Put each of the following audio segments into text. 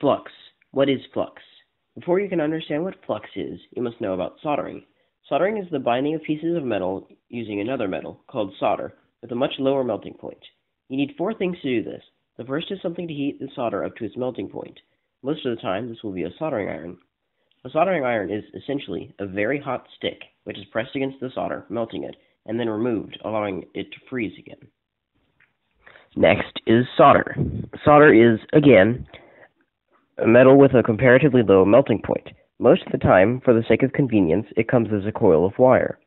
Flux. What is flux? Before you can understand what flux is, you must know about soldering. Soldering is the binding of pieces of metal using another metal, called solder, with a much lower melting point. You need four things to do this. The first is something to heat the solder up to its melting point. Most of the time, this will be a soldering iron. A soldering iron is essentially a very hot stick, which is pressed against the solder, melting it, and then removed, allowing it to freeze again. Next is solder. Solder is, again, a metal with a comparatively low melting point. Most of the time, for the sake of convenience, it comes as a coil of wire.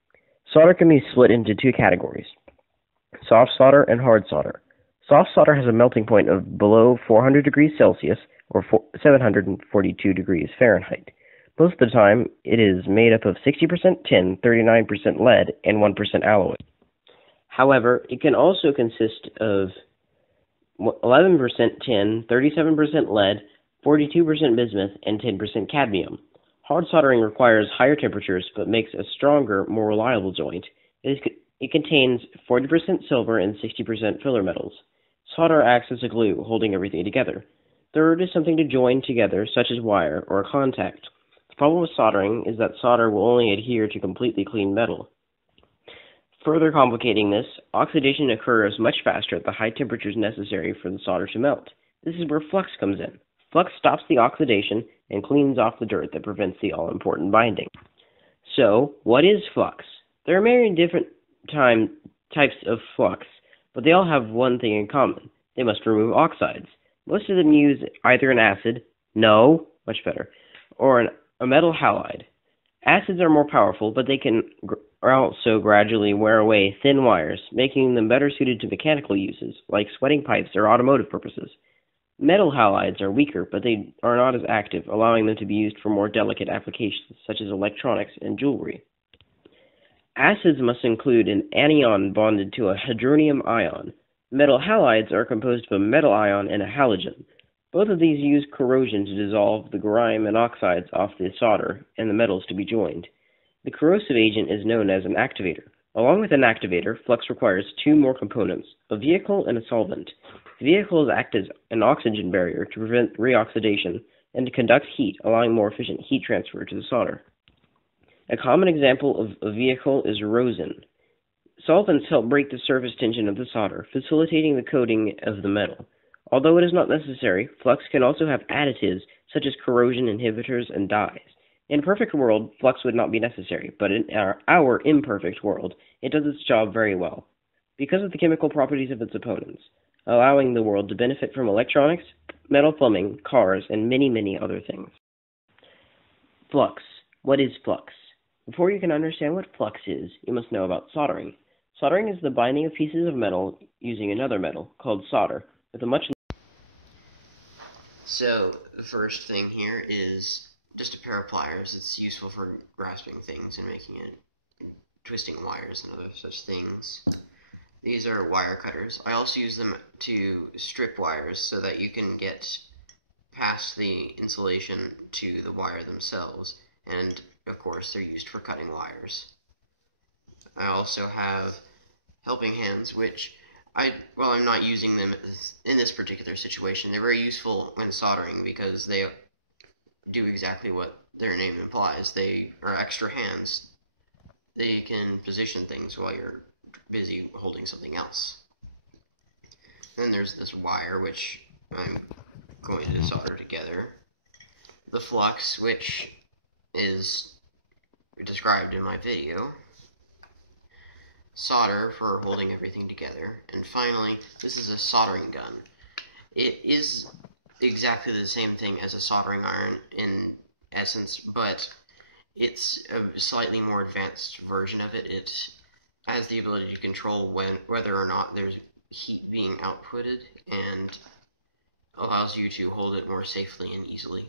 Solder can be split into two categories: soft solder and hard solder. Soft solder has a melting point of below 400 degrees Celsius or 742 degrees Fahrenheit. Most of the time, it is made up of 60% tin, 39% lead, and 1% alloy. However, it can also consist of 11% tin, 37% lead, 42% bismuth, and 10% cadmium. Hard soldering requires higher temperatures but makes a stronger, more reliable joint. It contains 40% silver and 60% filler metals. Solder acts as a glue, holding everything together. Third is something to join together, such as wire or a contact. The problem with soldering is that solder will only adhere to completely clean metal. Further complicating this, oxidation occurs much faster at the high temperatures necessary for the solder to melt. This is where flux comes in. Flux stops the oxidation and cleans off the dirt that prevents the all-important binding. So, what is flux? There are many different types of flux, but they all have one thing in common. They must remove oxides. Most of them use either an acid, much better, or a metal halide. Acids are more powerful, but they can also gradually wear away thin wires, making them better suited to mechanical uses, like sweating pipes or automotive purposes. Metal halides are weaker, but they are not as active, allowing them to be used for more delicate applications, such as electronics and jewelry. Acids must include an anion bonded to a hydronium ion. Metal halides are composed of a metal ion and a halogen. Both of these use corrosion to dissolve the grime and oxides off the solder and the metals to be joined. The corrosive agent is known as an activator. Along with an activator, flux requires two more components, a vehicle and a solvent. The vehicles act as an oxygen barrier to prevent reoxidation and to conduct heat, allowing more efficient heat transfer to the solder. A common example of a vehicle is rosin. Solvents help break the surface tension of the solder, facilitating the coating of the metal. Although it is not necessary, flux can also have additives such as corrosion inhibitors and dyes. In a perfect world, flux would not be necessary, but in our imperfect world, it does its job very well, because of the chemical properties of its opponents, allowing the world to benefit from electronics, metal plumbing, cars, and many, many other things. Flux. What is flux? Before you can understand what flux is, you must know about soldering. Soldering is the binding of pieces of metal using another metal, called solder, with a much... So, the first thing here is just a pair of pliers. It's useful for grasping things and making it, twisting wires and other such things. These are wire cutters. I also use them to strip wires so that you can get past the insulation to the wire themselves, and of course they're used for cutting wires. I also have helping hands, which while I'm not using them in this particular situation, they're very useful when soldering because they do exactly what their name implies. They are extra hands. They can position things while you're busy holding something else. Then there's this wire, which I'm going to solder together. The flux, which is described in my video. Solder for holding everything together. And finally, this is a soldering gun. It is exactly the same thing as a soldering iron in essence, but it's a slightly more advanced version of it. It has the ability to control whether or not there's heat being outputted and allows you to hold it more safely and easily.